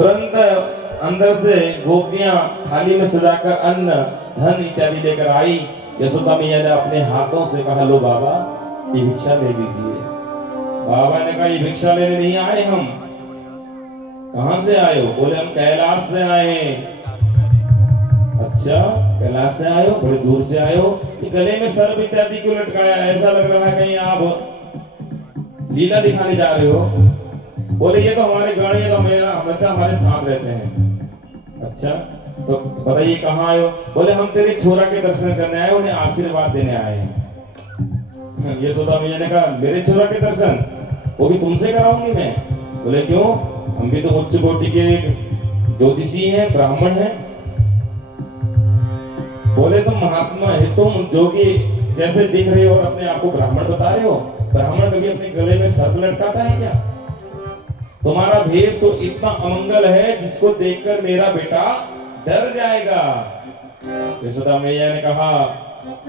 तुरंत अंदर से गोपियां थाली में सजाकर अन्न धन इत्यादि लेकर आई। यशोदा मैया ने अपने हाथों से कहा, लो बाबा ये भिक्षा ले लीजिए। बाबा ने कहा, ये भिक्षा लेने नहीं आए हम। कहां से आए हो? बोले, हम कैलाश से आए हैं। अच्छा, कैलाश से आए हो, बड़े दूर से आए हो। ये गले में सर्प इत्यादि क्यों लटकाया? ऐसा लग रहा है कहीं आप लीला दिखाने जा रहे हो। बोले, ये तो हमारे गण, ये तो मेरा हमेशा हमारे साथ रहते हैं। अच्छा, तो बताइए कहाँ आए हो? बोले, हम तेरे छोरा के दर्शन करने आए, उन्हें आशीर्वाद देने आए हैं। यशोदा मैया ने कहा, मेरे छोरा के दर्शन वो भी तुमसे कराऊंगी मैं? बोले, क्यों? हम भी तो उच्च कोटि के ज्योतिषी हैं, ब्राह्मण हैं। बोले, तुम महात्मा है, तुम जोगी जैसे दिख रहे हो और अपने आप को ब्राह्मण बता रहे हो। ब्राह्मण कभी अपने गले में सर्प लटकाता है क्या? तुम्हारा भेष तो इतना अमंगल है जिसको देखकर मेरा बेटा डर जाएगा। यशोदा मैया ने कहा,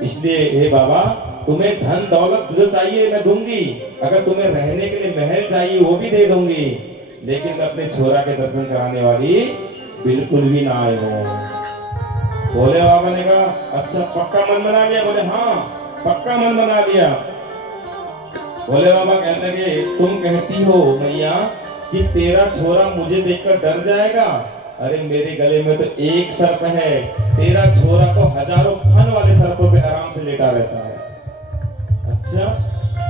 इसलिए हे बाबा, तुम्हें धन दौलत जो चाहिए मैं दूंगी, अगर तुम्हें रहने के लिए महल चाहिए वो भी दे दूंगी, लेकिन अपने छोरा के दर्शन कराने वाली बिल्कुल भी ना आए हो। बोले बाबा ने कहा, अच्छा पक्का मन बना लिया? बोले, हाँ पक्का मन बना लिया। बोले बाबा कहने लगे, तुम कहती हो मैया कि तेरा छोरा मुझे देखकर डर जाएगा? अरे मेरे गले में तो एक सर्प है, तेरा छोरा तो हजारों फन वाले सर्पों पे आराम से लेटा रहता है। अच्छा,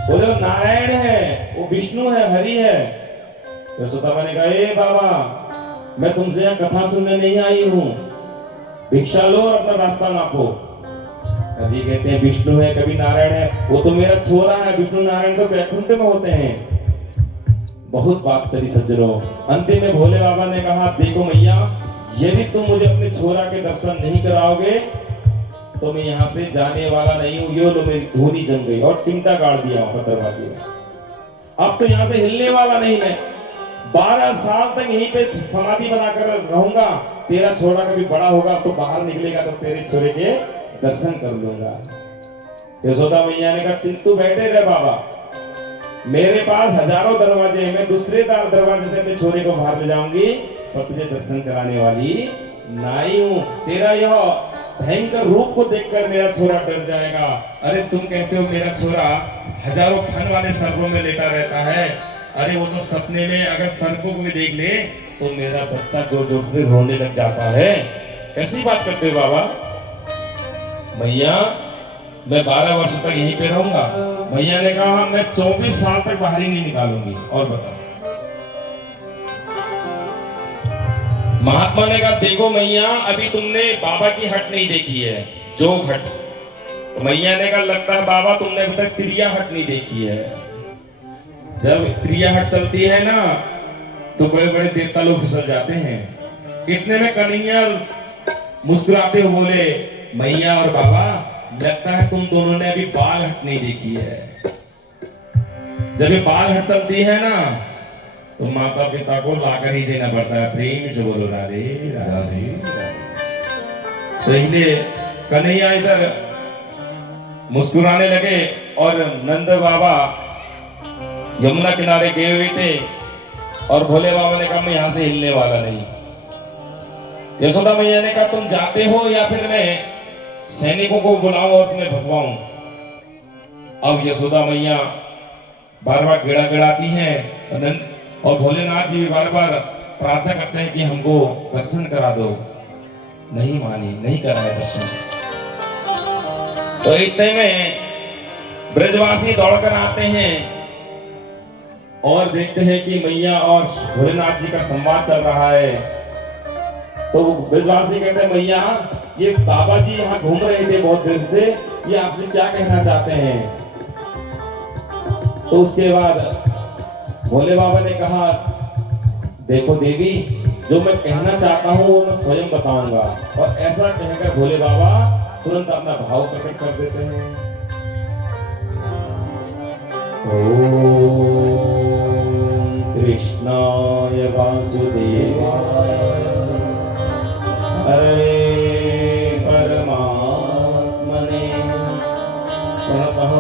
बोले वो नारायण है, वो विष्णु है, हरि है। तो यशोदा ने कहा, ए बाबा, मैं तुमसे यहाँ कथा सुनने नहीं आई हूँ, भिक्षा लो और अपना रास्ता नापो। कभी कहते हैं विष्णु है, कभी नारायण है। वो तो मेरा छोरा है, विष्णु नारायण तो वैकुंठ में होते हैं। बहुत बात चली सज्जनों। अंतिम में भोले बाबा ने कहा, देखो मैया, यदि तुम मुझे अपने छोरा के दर्शन नहीं कराओगे तो मैं यहाँ से जाने वाला नहीं हूँ। ये लो, मेरी धोनी जम गई और चिमटा गाड़ दिया दरवाजे में। अब तो यहाँ से हिलने वाला नहीं मैं। 12 साल तक यहीं पे समाधि बनाकर रहूंगा। तेरा छोरा कभी बड़ा होगा तो बाहर निकलेगा तो तेरे छोरे के दर्शन कर लूंगा। यशोदा मैया ने कहा, चिंतु बैठे रहे बाबा, मेरे पास हजारों दरवाजे हैं, मैं दूसरे दरवाजे से अपने छोरे को बाहर ले जाऊंगी, पर तुझे दर्शन कराने वाली नाई हूं। तेरा यह भयंकर रूप को देखकर मेरा छोरा डर जाएगा। अरे तुम कहते हो मेरा छोरा हजारों फन वाले सर्पों में लेटा रहता है। अरे वो तो सपने में अगर सर्पों को भी देख ले तो मेरा बच्चा जोर जोर से रोने लग जाता है। कैसी बात करते हो बाबा? मैया, मैं 12 वर्ष तक यहीं पे रहूंगा। मैया ने कहा, मैं 24 साल तक बाहर ही नहीं निकालूंगी। और बताओ। महात्मा ने कहा, देखो मैया, अभी तुमने बाबा की हट नहीं देखी है, जोग हट। तो मैया ने कहा, लगता है बाबा तुमने अभी तक त्रिया हट नहीं देखी है। जब त्रिया हट चलती है ना तो बड़े बड़े देवता लोग फिसल जाते हैं। इतने में कन्हैया मुस्कुराते हुए बोले, मैया और बाबा, लगता है तुम दोनों ने अभी बाल हट नहीं देखी है। जब ये बाल हट चलती है ना तो माता पिता को लाकर ही देना पड़ता है। प्रेम से बोलो राधे राधे। तो इसलिए कन्हैया इधर मुस्कुराने लगे और नंद बाबा यमुना किनारे गए हुए थे और भोले बाबा ने कहा, मैं यहां से हिलने वाला नहीं। यशोदा मैया ने कहा, तुम जाते हो या फिर मैं सैनिकों को बुलाऊं और तुम्हें भगवाऊं? अब यशोदा मैया बार बार गिड़ा गिड़ाती हैं और भोलेनाथ जी बार बार प्रार्थना करते हैं कि हमको दर्शन करा दो। नहीं मानी, नहीं कराया दर्शन। तो इतने में ब्रजवासी दौड़कर आते हैं और देखते हैं कि मैया और भोलेनाथ जी का संवाद चल रहा है। तो ब्रजवासी कहते हैं, मैया, ये बाबा जी यहाँ घूम रहे थे बहुत देर से, ये आपसे क्या कहना चाहते हैं? तो उसके बाद भोले बाबा ने कहा, देखो देवी, जो मैं कहना चाहता हूँ वो मैं स्वयं बताऊंगा। और ऐसा कहकर भोले बाबा तुरंत अपना भाव प्रकट कर देते हैं। ओम कृष्णाय वासुदेवाय हरे परमात्मने प्रणतः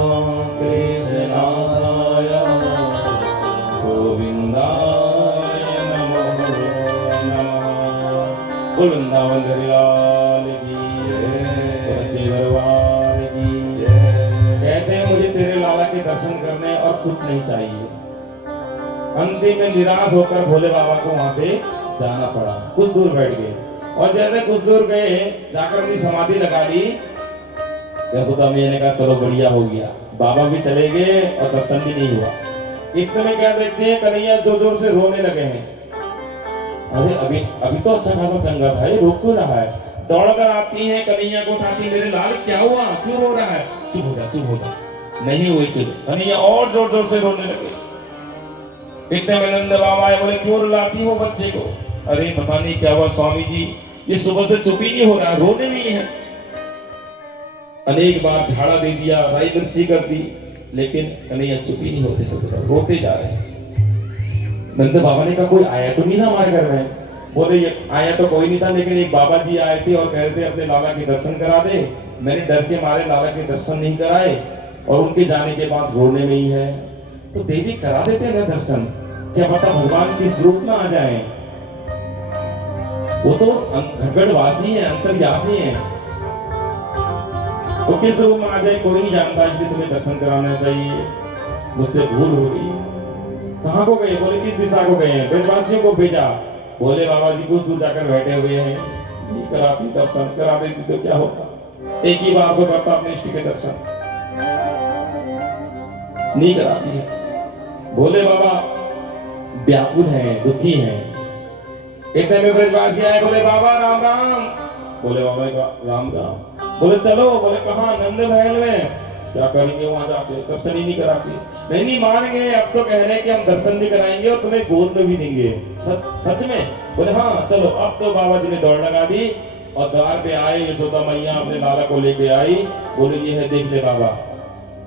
कृष्णाय गोविंदाय नमो बोल वृंदावन हरि लाल की सच्चे दरबार की। कहते हैं मुझे तेरे लाला के दर्शन करने और कुछ नहीं चाहिए। अंतिम में निराश होकर भोले बाबा को वहां पे जाना पड़ा। कुछ दूर बैठ गए और जैसे कुछ दूर गए जाकर अपनी समाधि लगा ली। यशोदा मैया ने कहा चलो बढ़िया हो गया, बाबा भी चले गए और दर्शन भी नहीं हुआ। इतने में क्या देखते हैं कन्हैया जोर जोर से रोने लगे हैं। अरे अभी अभी तो अच्छा खासा चंगा था, ये रो क्यों रहा है? दौड़कर आती है, कन्हैया को उठाती, मेरे लाल क्या हुआ, क्यों रो रहा है? चुप हो जा, चुप हो जा। नहीं हुई चुप। कन्हैया और जोर जोर से रोने लगे। इतने में नंद बाबा आए, बोले क्यों रुलाती हो बच्चे को? अरे पता नहीं क्या हुआ स्वामी जी, ये सुबह से चुप ही नहीं हो रहा, रोने नहीं है। अनेक बार झाड़ा दे दिया, राई मिर्ची कर दी, लेकिन कन्हैया चुप ही नहीं होते, सब रोते जा रहे हैं। नंद बाबा ने कहा कोई आया तो नहीं ना हमारे घर में? बोले ये आया तो कोई नहीं था, लेकिन एक बाबा जी आए थे और कह रहे थे अपने लाला के दर्शन करा दे। मैंने डर के मारे लाला के दर्शन नहीं कराए और उनके जाने के बाद रोने में ही है। तो देवी करा देते हैं ना दर्शन, क्या पता भगवान किस रूप में आ जाए। वो तो घटघटवासी है, अंतर्यासी है, वो किस रूप में आ जाए कोई नहीं जानता, इसलिए तुम्हें दर्शन कराना चाहिए। मुझसे भूल हो गई। कहाँ को गए? बोले किस दिशा को गए? ब्रजवासियों को भेजा। बोले बाबा जी कुछ दूर जाकर बैठे हुए हैं, नहीं कराती दर्शन, करा देती तो क्या होता? एक ही बार को करता अपने इष्ट के दर्शन, नहीं कराती है। बोले बाबा व्याकुल है, दुखी है। इतने में ब्रजवासी आए, बोले बाबा राम राम। बोले बाबा का राम राम। बोले चलो। बोले कहाँ? नंद महल में। क्या करेंगे वहां जाके? दर्शन ही नहीं कराती। नहीं नहीं मान गए, अब तो कह रहे हैं कि हम दर्शन भी कराएंगे और तुम्हें गोद में भी देंगे। सच में? बोले हाँ चलो। अब तो बाबा जी ने दौड़ लगा दी और द्वार पे आए। यशोदा मैया अपने लाला को लेके आई। बोले ये है, देख ले बाबा।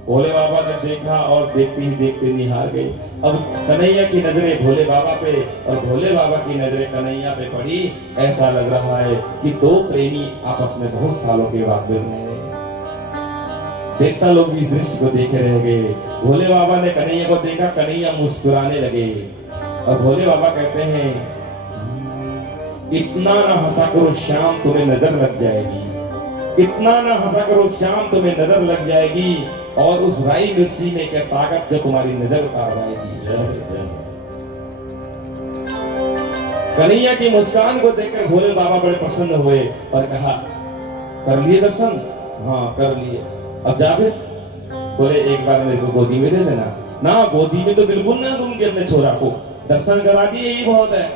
भोले बाबा ने देखा और देखते ही देखते निहार गए। अब कन्हैया की नजरें भोले बाबा पे और भोले बाबा की नजरें कन्हैया पे पड़ी। ऐसा लग रहा है कि दो प्रेमी आपस में बहुत सालों के बाद मिल रहे हैं। देखता लोग भी इस दृश्य को देखे रह गए। भोले बाबा ने कन्हैया को देखा, कन्हैया मुस्कुराने लगे और भोले बाबा कहते हैं इतना ना हंसा करो श्याम, तुम्हें नजर लग जाएगी। इतना ना हंसा करो श्याम, तुम्हें नजर लग जाएगी। और उस राई मिर्ची में क्या ताकत जो तुम्हारी नजर उतार आएगी। कन्हैया की मुस्कान को देखकर भोले बाबा बड़े प्रसन्न हुए और कहा कर लिए दर्शन? हाँ कर लिए। अब जा फिर। बोले एक बार मेरे को गोदी में दे देना। ना गोदी में तो बिल्कुल ना दूंगी अपने छोरा को, दर्शन करा दिए यही बहुत है।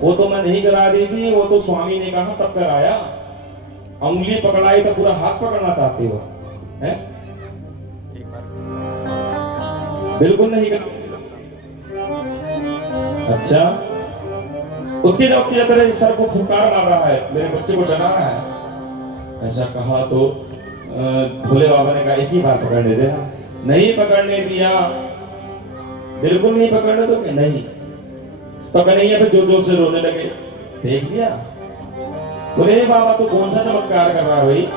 वो तो मैं नहीं करा रही थी, वो तो स्वामी ने कहा तब कराया। उंगली पकड़ाई तो पूरा हाथ पकड़ना चाहते हो हैं? बिल्कुल नहीं कर। अच्छा उठके जाओ, तेरे सर को फुकार मार रहा है, मेरे बच्चे को डरा रहा है। ऐसा कहा तो भोले बाबा ने कहा एक ही बार पकड़ने देना। नहीं पकड़ने दिया, बिल्कुल नहीं पकड़ने दो। नहीं तो कन्हैया पे जोर जोर से रोने लगे। देख लिया? बोले बाबा तो कौन सा चमत्कार कर रहा है भाई,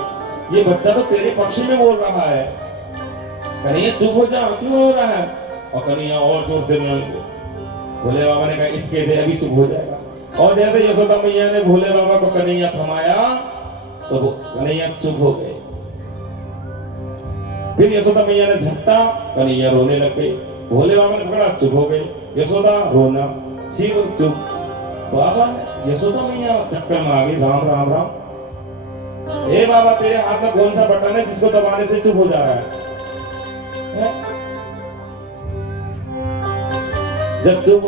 ये बच्चा तो तेरे पक्ष में बोल रहा है। कन्हैया चुप हो जा, क्यों हो रहा है? और कन्हैया और जोर से रोने लगे। भोले बाबा ने कहा इतके दे, अभी चुप हो जाएगा। और जैसे यशोदा मैया ने भोले बाबा को कन्हैया थमाया तो कन्हैया चुप हो गए। फिर यशोदा मैया ने झपटा, कन्हैया रोने लग गए। भोले बाबा ने पकड़ा, चुप हो गए। यशोदा रोना, शिव चुप। बाबा ने यशोदा मैया चक्कर में आ गई, राम राम राम। हे बाबा तेरे हाथ में कौन सा बटन है जिसको दबाने से चुप हो जा रहा है? जब चुप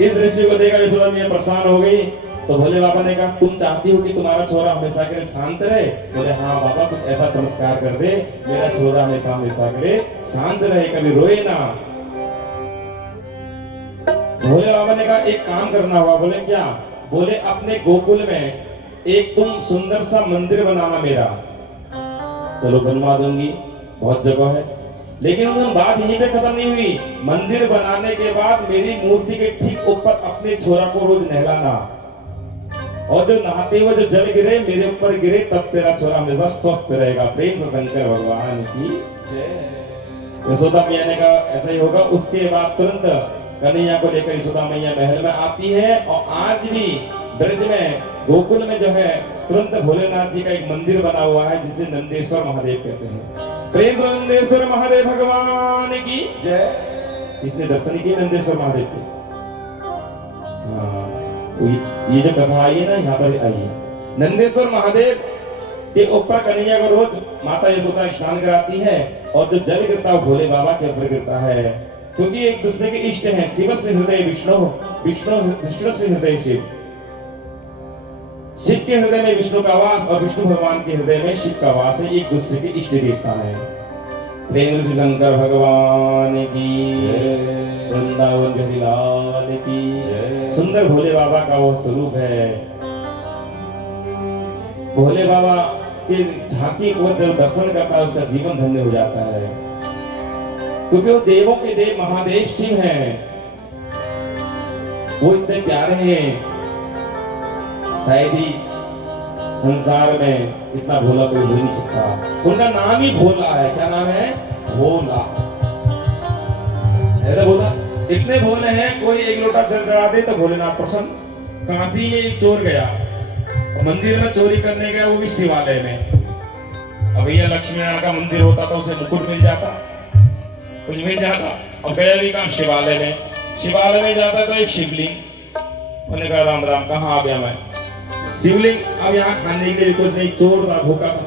इस दृश्य को देखा यशोदा मैया परेशान हो गई। तो भोले बाबा ने कहा तुम चाहती हो कि तुम्हारा छोरा हमेशा के लिए शांत रहे? बोले हाँ बाबा कुछ ऐसा चमत्कार कर दे, मेरा छोरा हमेशा हमेशा के लिए शांत रहे, कभी रोए ना। भोले बाबा ने कहा एक काम करना होगा। बोले क्या? बोले अपने गोकुल में एक तुम सुंदर सा मंदिर बनाना मेरा। चलो बनवा दूंगी, बहुत जगह है। लेकिन बात यहीं पे खत्म नहीं हुई। मंदिर बनाने के बाद मेरी मूर्ति के ठीक ऊपर अपने छोरा को रोज नहलाना, और जो नहाते हुए जो जल गिरे मेरे ऊपर गिरे, तब तेरा छोरा हमेशा स्वस्थ रहेगा। प्रेम से शंकर भगवान की जय। यशोदा मैया ने कहा ऐसा ही होगा। उसके बाद तुरंत कन्हैया को लेकर यशोदा मैया महल में आती है और आज भी ब्रज में गोकुल में जो है तुरंत भोलेनाथ जी का एक मंदिर बना हुआ है जिसे नंदेश्वर महादेव कहते हैं। प्रेम नंदेश्वर महादेव भगवान की जय। इसने दर्शन किए नंदेश्वर महादेव के। हाँ, ये जो कथा आई है ना, यहाँ पर आई है। नंदेश्वर महादेव के ऊपर कन्हैया को रोज माता यशोदा स्नान कराती है और जो जल गिरता है भोले बाबा के ऊपर गिरता है, क्योंकि एक दूसरे के इष्ट हैं। शिव से हृदय विष्णु, विष्णु से हृदय शिव। शिव के हृदय में विष्णु का वास और विष्णु भगवान के हृदय में शिव का वास है। एक दूसरे के इष्ट देवता है। प्रेम से शंकर भगवान की, वृंदावन बिहारी लाल की। सुंदर भोले बाबा का वो स्वरूप है। भोले बाबा के झांकी को जब दर्शन करता है उसका जीवन धन्य हो जाता है, क्योंकि वो देवों के देव महादेव शिव हैं। वो इतने प्यारे हैं, शायद ही संसार में इतना भोला कोई हो नहीं सकता। उनका नाम ही भोला है। क्या नाम है? भोला। ऐसा भोला, इतने भोले हैं, कोई एक लोटा जल चढ़ा दे तो भोलेनाथ प्रसन्न। काशी में एक चोर गया, मंदिर में चोरी करने गया, वो भी शिवालय में। अब भैया लक्ष्मी नारायण का मंदिर होता तो उसे मुकुट मिल जाता, कुछ मिल जाता। और गया भी कहा शिवालय में। शिवालय में जाता तो एक शिवलिंग। मैंने कहा राम राम, कहाँ आ गया मैं? शिवलिंग। अब यहाँ खाने के लिए कुछ नहीं, चोर था, भूखा था।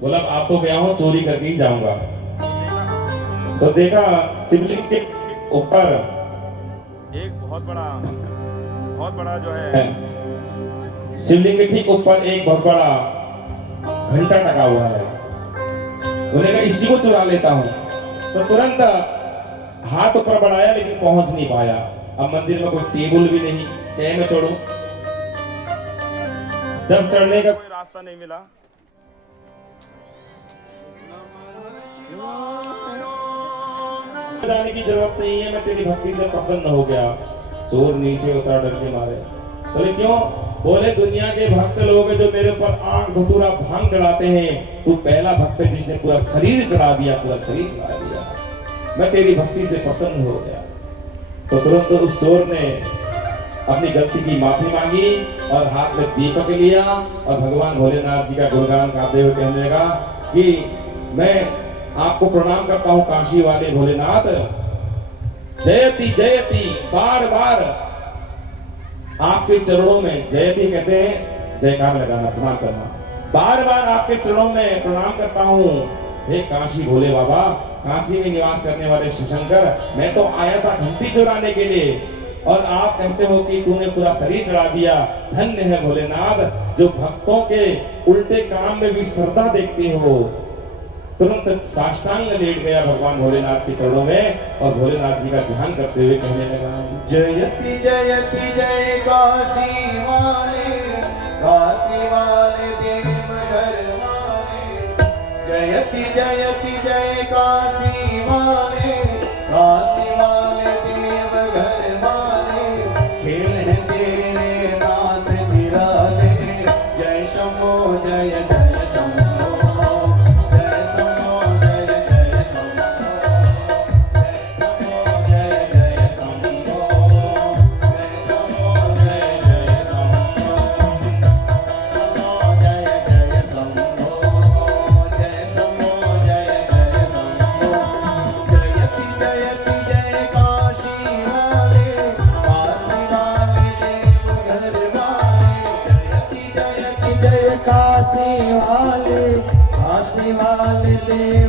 बोला आप तो गया हूँ, चोरी करके ही जाऊंगा। तो देखा शिवलिंग के ऊपर एक बहुत बड़ा जो है शिवलिंग के ठीक ऊपर एक बहुत बड़ा घंटा टका हुआ है। उन्होंने कहा इसी को चुरा लेता हूं। तो तुरंत हाथ ऊपर बढ़ाया लेकिन पहुंच नहीं पाया। अब मंदिर में कोई टेबल भी नहीं, क्या मैं चढ़ूं? जब चढ़ने का कोई रास्ता नहीं मिला, जाने की जरूरत नहीं है, मैं तेरी भक्ति से प्रसन्न हो गया। चोर नीचे उतरा डर के मारे। बोले क्यों? बोले दुनिया के भक्त लोग जो मेरे ऊपर आंख धतूरा भांग चढ़ाते हैं, तू पहला भक्त है जिसने पूरा शरीर चढ़ा दिया, पूरा शरीर चढ़ा दिया। मैं तेरी भक्ति से प्रसन्न हो गया। तो तुरंत उस चोर ने अपनी गलती की माफी मांगी और हाथ में दीपक लिया और भगवान भोलेनाथ जी का गुणगान गाते हुए कहने लगा कि मैं आपको प्रणाम करता हूँ काशी वाले भोलेनाथ। जयति जयति, बार बार आपके चरणों में, जयति कहते हैं जयकार लगाना, प्रणाम करना। बार बार आपके चरणों में प्रणाम करता हूँ हे काशी भोले बाबा, काशी में निवास करने वाले शिवशंकर। मैं तो आया था घंटी चुराने के लिए और आप कहते हो कि तूने पूरा शरीर चढ़ा दिया। धन्य है भोलेनाथ जो भक्तों के उल्टे काम में भी श्रद्धा देखते हो। तुरंत साष्टांग लेट गया भगवान भोलेनाथ के चरणों में और भोलेनाथ जी का ध्यान करते हुए कहने लगा जयति जयति जय काशी वाले देवघर वाले। जयति जयति जय काशी वाले देवघर वाले। खेल है तेरे नाथ निराले। जय शंभो जय जय शंभो, जय शंभो जय जय शंभो, जय जय शंभो, जय शंभो जय जय शंभो, जय शंभो जय जय शंभो। जयति जयति जय काशी वाले देवघर वाले। जयति जयति जय काशी वाले देव